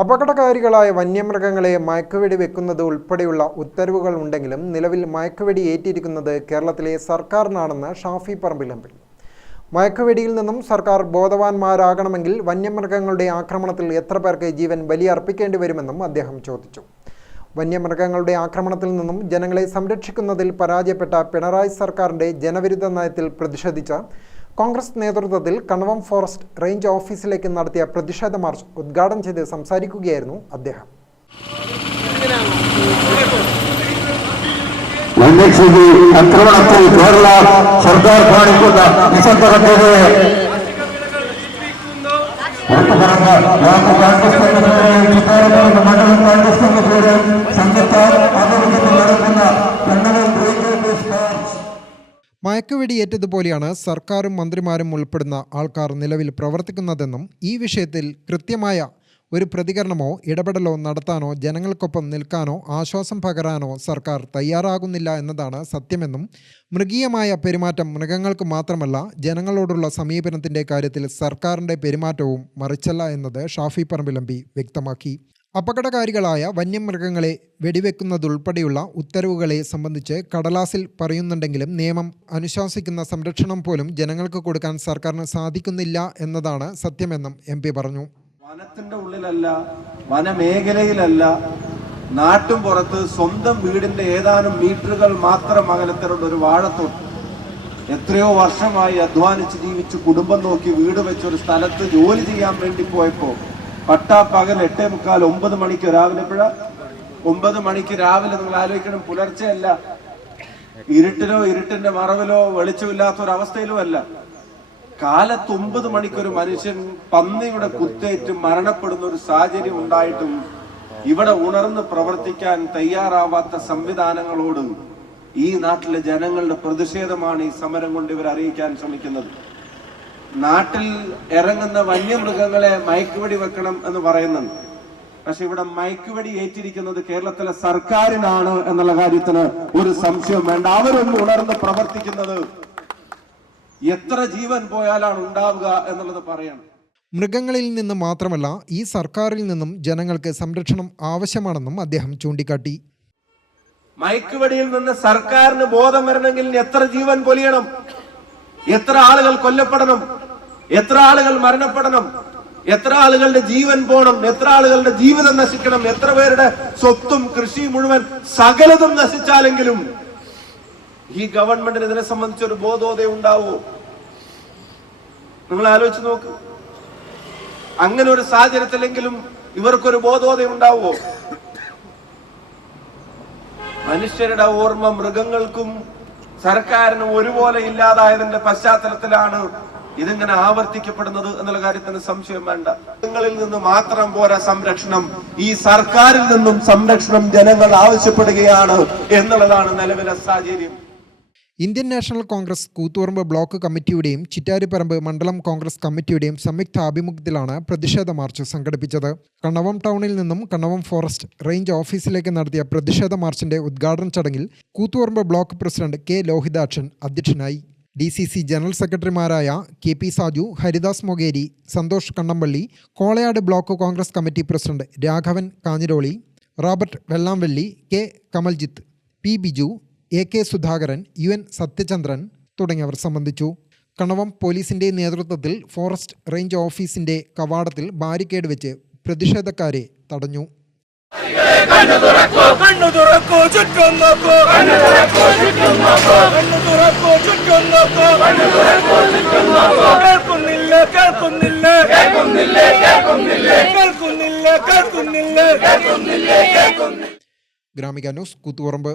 അപകടകാരികളായ വന്യമൃഗങ്ങളെ മയക്കുവെടി വെക്കുന്നത് ഉൾപ്പെടെയുള്ള ഉത്തരവുകൾ ഉണ്ടെങ്കിലും നിലവിൽ മയക്കുവെടി ഏറ്റിരിക്കുന്നത് കേരളത്തിലെ സർക്കാരിനാണെന്ന് ഷാഫി പറമ്പിൽ എം പി. മയക്കുവെടിയിൽ നിന്നും സർക്കാർ ബോധവാന്മാരാകണമെങ്കിൽ വന്യമൃഗങ്ങളുടെ ആക്രമണത്തിൽ എത്ര പേർക്ക് ജീവൻ ബലിയർപ്പിക്കേണ്ടി വരുമെന്നും അദ്ദേഹം ചോദിച്ചു. വന്യമൃഗങ്ങളുടെ ആക്രമണത്തിൽ നിന്നും ജനങ്ങളെ സംരക്ഷിക്കുന്നതിൽ പരാജയപ്പെട്ട പിണറായി സർക്കാരിൻ്റെ ജനവിരുദ്ധ നയത്തിൽ പ്രതിഷേധിച്ച കോൺഗ്രസ് നേതൃത്വത്തിൽ കണ്ണവം ഫോറസ്റ്റ് റേഞ്ച് ഓഫീസിലേക്ക് നടത്തിയ പ്രതിഷേധ മാർച്ച് ഉദ്ഘാടനം ചെയ്ത് സംസാരിക്കുകയായിരുന്നു അദ്ദേഹം. ആക്രമണത്തിൽ കേരള സർക്കാർ കാണിക്കുന്ന നിസ്സംഗതയെ മണ്ഡലം കോൺഗ്രസ് കമ്മിറ്റിയുടെ സംഘത്താൽ ആദരിക്കത്തിൽ നടക്കുന്ന മയക്കുവെടിയേറ്റതുപോലെയാണ് സർക്കാരും മന്ത്രിമാരും ഉൾപ്പെടുന്ന ആൾക്കാർ നിലവിൽ പ്രവർത്തിക്കുന്നതെന്നും ഈ വിഷയത്തിൽ കൃത്യമായ ഒരു പ്രതികരണമോ ഇടപെടലോ നടത്താനോ ജനങ്ങൾക്കൊപ്പം നിൽക്കാനോ ആശ്വാസം പകരാനോ സർക്കാർ തയ്യാറാകുന്നില്ല എന്നതാണ് സത്യമെന്നും മൃഗീയമായ പെരുമാറ്റം മൃഗങ്ങൾക്ക് മാത്രമല്ല ജനങ്ങളോടുള്ള സമീപനത്തിൻ്റെ കാര്യത്തിൽ സർക്കാരിൻ്റെ പെരുമാറ്റവും മറിച്ചല്ല എന്നത് ഷാഫി പറമ്പിൽ എം പി വ്യക്തമാക്കി. അപകടകാരികളായ വന്യമൃഗങ്ങളെ വെടിവെക്കുന്നതുൾപ്പെടെയുള്ള ഉത്തരവുകളെ സംബന്ധിച്ച് കടലാസിൽ പറയുന്നുണ്ടെങ്കിലും നിയമം അനുശാസിക്കുന്ന സംരക്ഷണം പോലും ജനങ്ങൾക്ക് കൊടുക്കാൻ സർക്കാരിന് സാധിക്കുന്നില്ല എന്നതാണ് സത്യമെന്നും എം പി പറഞ്ഞു. വനത്തിന്റെ ഉള്ളിലല്ല, വനമേഖലയിലല്ല, നാട്ടും പുറത്ത് സ്വന്തം വീടിന്റെ ഏതാനും മീറ്ററുകൾ മാത്രം അകലത്തിലുള്ള ഒരു വാഴത്തോട്ടം എത്രയോ വർഷമായി അധ്വാനിച്ച് ജീവിച്ച് കുടുംബം നോക്കി വീട് വെച്ചൊരു സ്ഥലത്ത് ജോലി ചെയ്യാൻ വേണ്ടി പോയപ്പോ പട്ടാപ്പകൽ 8:45 9 മണിക്ക് രാവിലെ 9 മണിക്ക് രാവിലെ നിങ്ങൾ ആലോചിക്കണം, പുലർച്ചെയല്ല, ഇരുട്ടിലോ ഇരുട്ടിന്റെ മറവിലോ വെളിച്ചമില്ലാത്തൊരവസ്ഥയിലും അല്ല, കാലത്ത് 9 മണിക്കൊരു മനുഷ്യൻ പന്നിയുടെ കുത്തേറ്റ് മരണപ്പെടുന്ന ഒരു സാഹചര്യം ഉണ്ടായിട്ടും ഇവിടെ ഉണർന്ന് പ്രവർത്തിക്കാൻ തയ്യാറാവാത്ത സംവിധാനങ്ങളോട് ഈ നാട്ടിലെ ജനങ്ങളുടെ പ്രതിഷേധമാണ് ഈ സമരം കൊണ്ട് ഇവർ അറിയിക്കാൻ ശ്രമിക്കുന്നത്. നാട്ടിൽ ഇറങ്ങുന്ന വന്യമൃഗങ്ങളെ മയക്കുവെടി വെക്കണം എന്ന് പറയുന്നുണ്ട്. പക്ഷെ ഇവിടെ മയക്കുവെടി ഏറ്റിരിക്കുന്നത് കേരളത്തിലെ സർക്കാരിനാണ് എന്നുള്ള കാര്യത്തിന് ഒരു സംശയം വേണ്ട. അവരൊന്ന് ഉണർന്ന് പ്രവർത്തിക്കുന്നത് എത്ര ജീവൻ പോയാലാണ് ഉണ്ടാവുക എന്നുള്ളത് പറയണം. മൃഗങ്ങളിൽ നിന്ന് മാത്രമല്ല ഈ സർക്കാരിൽ നിന്നും ജനങ്ങൾക്ക് സംരക്ഷണം ആവശ്യമാണെന്നും അദ്ദേഹം ചൂണ്ടിക്കാട്ടി. മയക്കുവെടിയിൽ നിന്ന് സർക്കാരിന് ബോധം വരണമെങ്കിൽ എത്ര ജീവൻ പൊലിയണം, എത്ര ആളുകൾ കൊല്ലപ്പെടണം, എത്ര ആളുകൾ മരണപ്പെടണം, എത്ര ആളുകളുടെ ജീവൻ പോണം, എത്ര ആളുകളുടെ ജീവിതം നശിക്കണം, എത്ര പേരുടെ സ്വത്തും കൃഷി മുഴുവൻ സകലതും നശിച്ചാലെങ്കിലും ഈ ഗവൺമെന്റിന് ഇതിനെ സംബന്ധിച്ചൊരു ബോധോദയം ഉണ്ടാവോ? നിങ്ങൾ ആലോചിച്ച് നോക്ക്. അങ്ങനെ ഒരു സാഹചര്യത്തിലെങ്കിലും ഇവർക്കൊരു ബോധോദയം ഉണ്ടാവോ? മനുഷ്യരുടെ ഓർമ്മ മൃഗങ്ങൾക്കും സർക്കാരിനും ഒരുപോലെ ഇല്ലാതായതിന്റെ പശ്ചാത്തലത്തിലാണ് ഇതിങ്ങനെ ആവർത്തിക്കപ്പെടുന്നത് എന്നുള്ള കാര്യത്തിന് സംശയം വേണ്ട. മൃഗങ്ങളിൽ നിന്ന് മാത്രം പോരാ സംരക്ഷണം, ഈ സർക്കാരിൽ നിന്നും സംരക്ഷണം ജനങ്ങൾ ആവശ്യപ്പെടുകയാണ് എന്നുള്ളതാണ് നിലവിലെ സാഹചര്യം. Indian national congress Koothuparamba block കമ്മിറ്റിയുടെയും ചിറ്റാരിപ്പറമ്പ് മണ്ഡലം കോൺഗ്രസ് കമ്മിറ്റിയുടെയും സംയുക്ത ആഭിമുഖ്യത്തിലാണ് പ്രതിഷേധ മാർച്ച് സംഘടിപ്പിച്ചത്. കണ്ണവം ടൗണിൽ നിന്നും കണ്ണവം ഫോറസ്റ്റ് റേഞ്ച് ഓഫീസിലേക്ക് നടത്തിയ പ്രതിഷേധ മാർച്ചിന്റെ ഉദ്ഘാടന ചടങ്ങിൽ Koothuparamba block president K Lohithakshan അധ്യക്ഷനായി. DCC ജനറൽ സെക്രട്ടറിമാരായ KP Saju, Haridas Mokeri, Santhosh Kannampally, Kolayad block congress committee president Raghavan Kanhiroli, Robert Vellamvelli, K Kamaljith, P Biju, AK Sudhakaran, UN Sathyachandran തുടങ്ങിയവർ സംബന്ധിച്ചു. കണ്ണവം പോലീസിന്റെ നേതൃത്വത്തിൽ ഫോറസ്റ്റ് റേഞ്ച് ഓഫീസിന്റെ കവാടത്തിൽ ബാരിക്കേഡ് വെച്ച് പ്രതിഷേധക്കാരെ തടഞ്ഞു. ഗ്രാമിക ന്യൂസ് കൂത്തുപറമ്പ്.